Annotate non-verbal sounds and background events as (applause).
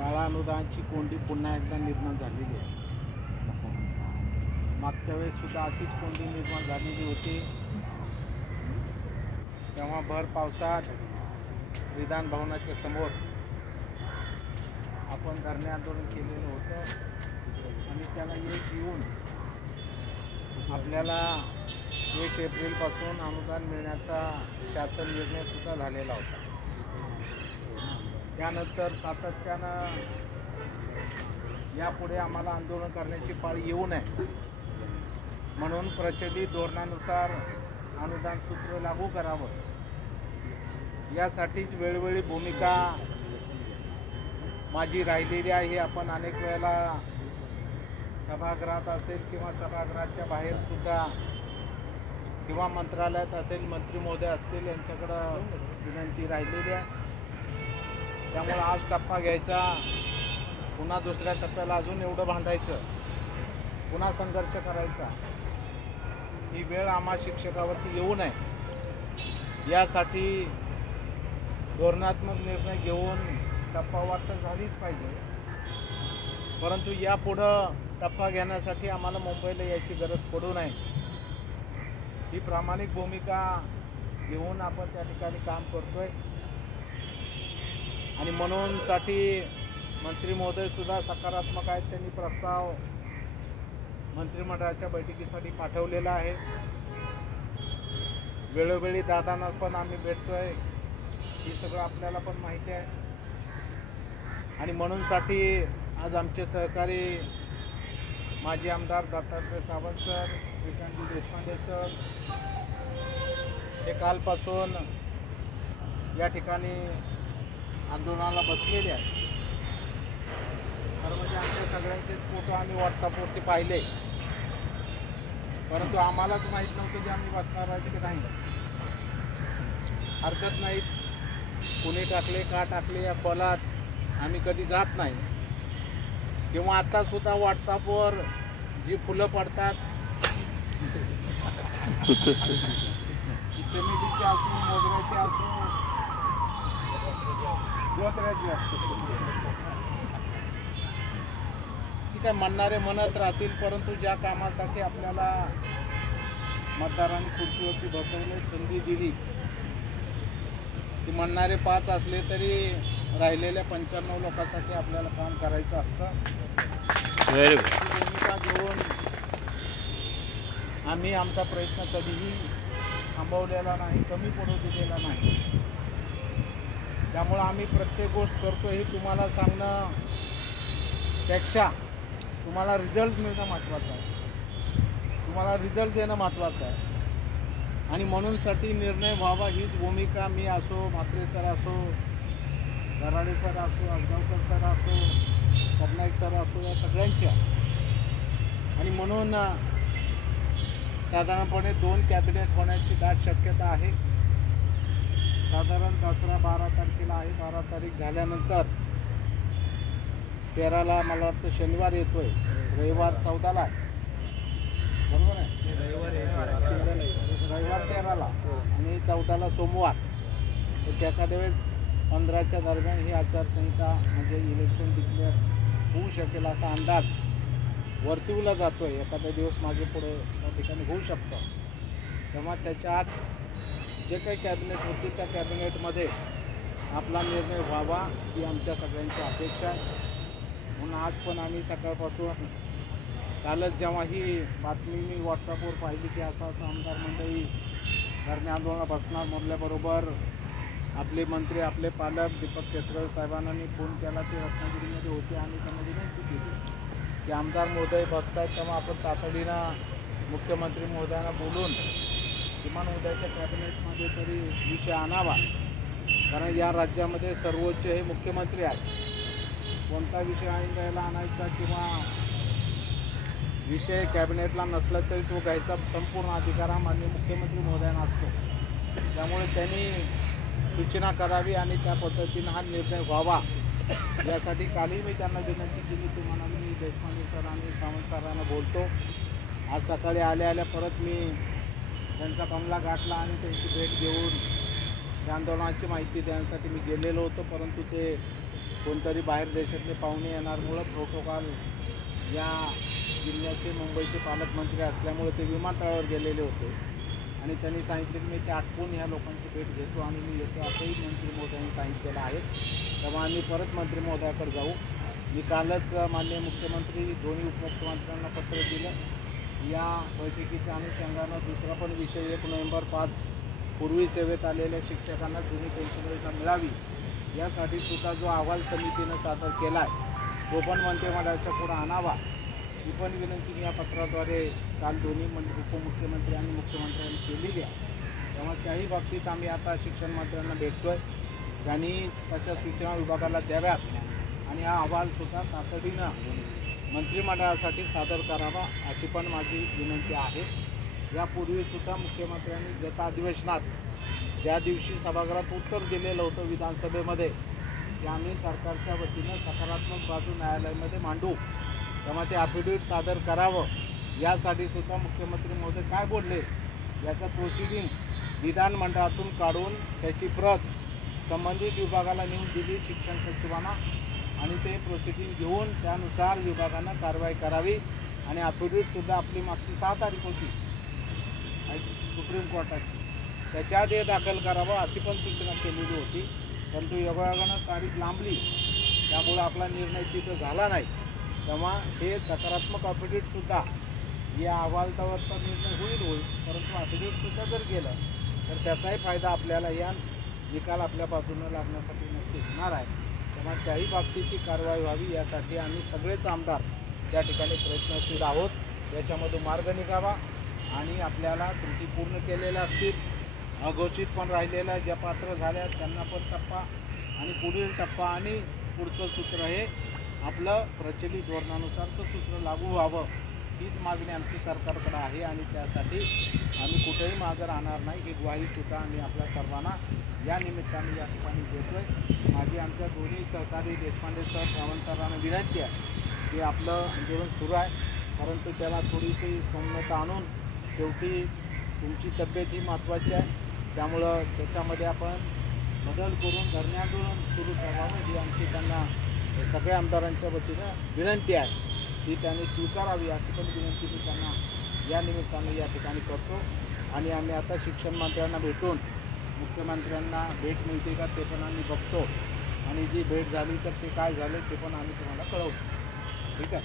शाळा अनुदानाची कोंडी पुन्हा एकदा निर्माण झालेली आहे. मागच्या वेळेस सुद्धा अशीच कोंडी निर्माण झालेली होती. तेव्हा भर पावसात विधान भवनाच्या समोर आपण धरणे आंदोलन केलेलं होतं. आणि त्याला एक येऊन आपल्याला एक एप्रिलपासून अनुदान मिळण्याचा शासन निर्णयसुद्धा झालेला होता. त्यानंतर सातत्यानं यापुढे आम्हाला आंदोलन करण्याची पाळी येऊ नये. म्हणून प्रचलित धोरणानुसार अनुदान सूत्र लागू करावं. यासाठीच वेळोवेळी भूमिका माझी राहिलेली आहे. हे आपण अनेक वेळेला सभागृहात असेल किंवा सभागृहाच्या बाहेर सुद्धा किंवा मंत्रालयात असेल मंत्री महोदय असतील यांच्याकडं विनंती राहिलेली आहे. त्यामुळं आज टप्पा घ्यायचा. पुन्हा दुसऱ्या टप्प्याला अजून एवढं भांडायचं. पुन्हा संघर्ष करायचा. ही वेळ आम्हा शिक्षकावरती येऊ नये. यासाठी धोरणात्मक निर्णय घेऊन टप्पावार तर झालीच पाहिजे. परंतु यापुढं टप्पा घेण्यासाठी आम्हाला मुंबईला यायची गरज पडू नये. ही प्रामाणिक भूमिका घेऊन आपण त्या ठिकाणी काम करतोय. आणि म्हणूनसाठी मंत्री महोदयसुद्धा सकारात्मक आहेत. त्यांनी प्रस्ताव मंत्रिमंडळाच्या बैठकीसाठी पाठवलेला आहे. वेळोवेळी दादांना पण आम्ही भेटतोय. हे सगळं आपल्याला पण माहिती आहे. आणि म्हणूनसाठी आज आमचे सहकारी माजी आमदार दत्तात्रय सावंत सर श्रीकांतजी देशपांडे सर हे कालपासून या ठिकाणी आंदोलनाला बसलेले आहेत. खरं म्हणजे आमच्या सगळ्यांचेच फोटो आम्ही व्हॉट्सअपवरती पाहिले. परंतु आम्हालाच माहीत नव्हतं की आम्ही बसणार आहे की नाही. हरकत नाही. कुणी टाकले का टाकले या खोलात आम्ही कधी जात नाही. किंवा आता सुद्धा व्हॉट्सअपवर जी फुलं पडतात. (laughs) चमेलीची असो मोगऱ्याची ठीक आहे म्हणणारे म्हणत राहतील परंतु ज्या कामासाठी आपल्याला मतदारांनी खुर्चीवरती बसवले संधी दिली ती म्हणणारे पाच असले तरी राहिलेल्या पंच्याण्णव लोकांसाठी आपल्याला काम करायचं असतं. भूमिका घेऊन आम्ही आमचा प्रयत्न कधीही थांबवलेला नाही कमी पडू दिलेला नाही. त्यामुळं आम्ही प्रत्येक गोष्ट करतो हे तुम्हाला सांगणं पेक्षा तुम्हाला रिझल्ट मिळणं महत्त्वाचं आहे. तुम्हाला रिझल्ट देणं महत्त्वाचं आहे. आणि म्हणूनसाठी निर्णय व्हावा हीच भूमिका मी असो म्हात्रे सर असो गराडे सर असो आजगावकर सर असो सरनाईक सर असो या सगळ्यांच्या. आणि म्हणून साधारणपणे दोन कॅबिनेट होण्याची दाट शक्यता आहे. साधारण दसरा बारा तारखेला आहे. बारा तारीख झाल्यानंतर तेराला मला वाटतं शनिवार येतोय. रविवार चौदाला बरोबर आहे? रविवार तेराला आणि चौदाला सोमवार. तर एखाद्या वेळेस पंधराच्या दरम्यान ही आचारसंहिता म्हणजे इलेक्शन डिक्लेअर होऊ शकेल असा अंदाज वर्तविला जातो आहे एखादा दिवस मागे पुढे त्या ठिकाणी होऊ शकतो. तेव्हा त्याच्या आत जे काही कॅबिनेट होतील त्या कॅबिनेटमध्ये आपला निर्णय व्हावा ही आमच्या सगळ्यांची अपेक्षा आहे. म्हणून आज पण आम्ही सकाळपासून कालच जेव्हा ही बातमी मी व्हॉट्सअपवर पाहिली की असं असं आमदार मंडळी धरणे आंदोलनात बसणार म्हटल्याबरोबर आपले मंत्री आपले पालक दीपक केसरकर साहेबांनी फोन केला ते रत्नागिरीमध्ये होते आणि त्यांना विनंती केली की आमदार महोदय बसत आहेत तेव्हा आपण तातडीनं मुख्यमंत्री महोदयांना बोलून किमान उद्याच्या कॅबिनेटमध्ये तरी विषय आणावा. कारण या राज्यामध्ये सर्वोच्च हे मुख्यमंत्री आहेत. कोणता विषय ऐन आणायचा किंवा विषय कॅबिनेटला नसला तरी तो घ्यायचा संपूर्ण अधिकार हा माननीय मुख्यमंत्री महोदयांना असतो. त्यामुळे त्यांनी सूचना करावी आणि त्या पद्धतीनं हा निर्णय व्हावा. यासाठी कालही मी त्यांना विनंती केली तुम्हाला मी देशपांडे सर आणि सावंत सरांना बोलतो. आज सकाळी आल्या आल्या परत मी त्यांचा बंगला गाठला आणि त्यांची भेट घेऊन या आंदोलनाची माहिती देण्यासाठी मी गेलेलो होतो परंतु ते कोणतरी बाहेर देशातले पाहुणे येणारमुळं प्रोटोकॉल या जिल्ह्याचे मुंबईचे पालकमंत्री असल्यामुळे ते विमानतळावर गेलेले होते. आणि त्यांनी सांगितले की मी ते आटपून या लोकांची भेट घेतो आणि मी येतो. असंही मंत्री महोदयांनी सांगितलेलं आहे. तेव्हा आम्ही परत मंत्री महोदयाकडे जाऊ. मी कालच माननीय मुख्यमंत्री दोन्ही उपमुख्यमंत्र्यांना पत्र दिलं. या बैठकीच्या अनुषंगानं दुसरा पण विषय एक नोव्हेंबर पाच पूर्वी सेवेत आलेल्या शिक्षकांना जुनी पेन्शन योजना मिळावी यासाठी सुद्धा जो अहवाल समितीनं सादर केला आहे तो पण मंत्रिमंडळाच्या पुढे आणावा. ही पण विनंती मी या पत्राद्वारे काल दोन्ही मंत्री उपमुख्यमंत्री आणि मुख्यमंत्र्यांनी केलेली आहे. तेव्हा त्याही बाबतीत आम्ही आता शिक्षण मंत्र्यांना भेटतोय. त्यांनी तशा सूचना विभागाला द्याव्यात आणि हा अहवालसुद्धा तातडीनं मंत्रिमंडळासाठी सादर करावा अशी पण माझी विनंती आहे. यापूर्वीसुद्धा मुख्यमंत्र्यांनी गत अधिवेशनात ज्या दिवशी सभागृहात उत्तर दिलेलं होतं विधानसभेमध्ये की आम्ही सरकारच्या वतीनं सकारात्मक बाजू न्यायालयामध्ये मांडू. तेव्हा ते ॲफिडेविट सादर करावं. यासाठी सुद्धा मुख्यमंत्री महोदय काय बोलले याचं प्रोसिडिंग विधानमंडळातून काढून त्याची प्रत संबंधित विभागाला नेऊन दिली शिक्षण सचिवांना. आणि ते प्रोसेसिंग घेऊन त्यानुसार विभागानं कारवाई करावी. आणि अफिडेविटसुद्धा आपली मागची सहा तारीख होती. सुप्रीम कोर्टाची त्याच्या आधी हे दाखल करावं अशी पण सूचना केलेली होती. परंतु योगायोगानं तारीख लांबली. त्यामुळं आपला निर्णय तिथं झाला नाही. तेव्हा हे सकारात्मक अफिडेविटसुद्धा या अहवालतावरचा निर्णय होईल होईल. परंतु अफिडेविटसुद्धा जर गेलं तर त्याचाही फायदा आपल्याला या निकाल आपल्या बाजूनं लागण्यासाठी नक्की होणार आहे. तेव्हा त्याही बाबतीची कारवाई व्हावी यासाठी आम्ही सगळेच आमदार त्या ठिकाणी प्रयत्नशील आहोत. याच्यामधून मार्ग निघावा आणि आपल्याला त्रुटी पूर्ण केलेल्या असतील अघोषित पण राहिलेल्या ज्या पात्र झाल्या त्यांना पण टप्पा आणि पुढील टप्पा आणि पुढचं सूत्र हे आपलं प्रचलित धोरणानुसारचं सूत्र लागू व्हावं हीच मागणी आमची सरकारकडे आहे आणि त्यासाठी आम्ही कुठेही मागं राहणार नाही. ही ग्वाहीसुद्धा आम्ही आपल्या सर्वांना या निमित्ताने या ठिकाणी देतोय. माझी आमच्या दोन्ही सहकारी देशपांडे सर सावंत सरांना विनंती आहे की आपलं आंदोलन सुरू आहे. परंतु त्याला थोडीशी सौम्यता आणून शेवटी तुमची तब्येत ही महत्त्वाची आहे. त्यामुळं त्याच्यामध्ये आपण बदल करून धरणे आंदोलन सुरू करावं ही आमची त्यांना सगळ्या आमदारांच्या वतीनं विनंती आहे. ती त्यांनी स्वीकारावी अशी पण विनंती मी त्यांना या निमित्तानं या ठिकाणी करतो. आणि आम्ही आता शिक्षण मंत्र्यांना भेटून मुख्यमंत्र्यांना भेट मिळते का ते पण आम्ही बघतो. आणि जी भेट झाली तर ते काय झाले ते पण आम्ही तुम्हाला कळवतो. ठीक आहे?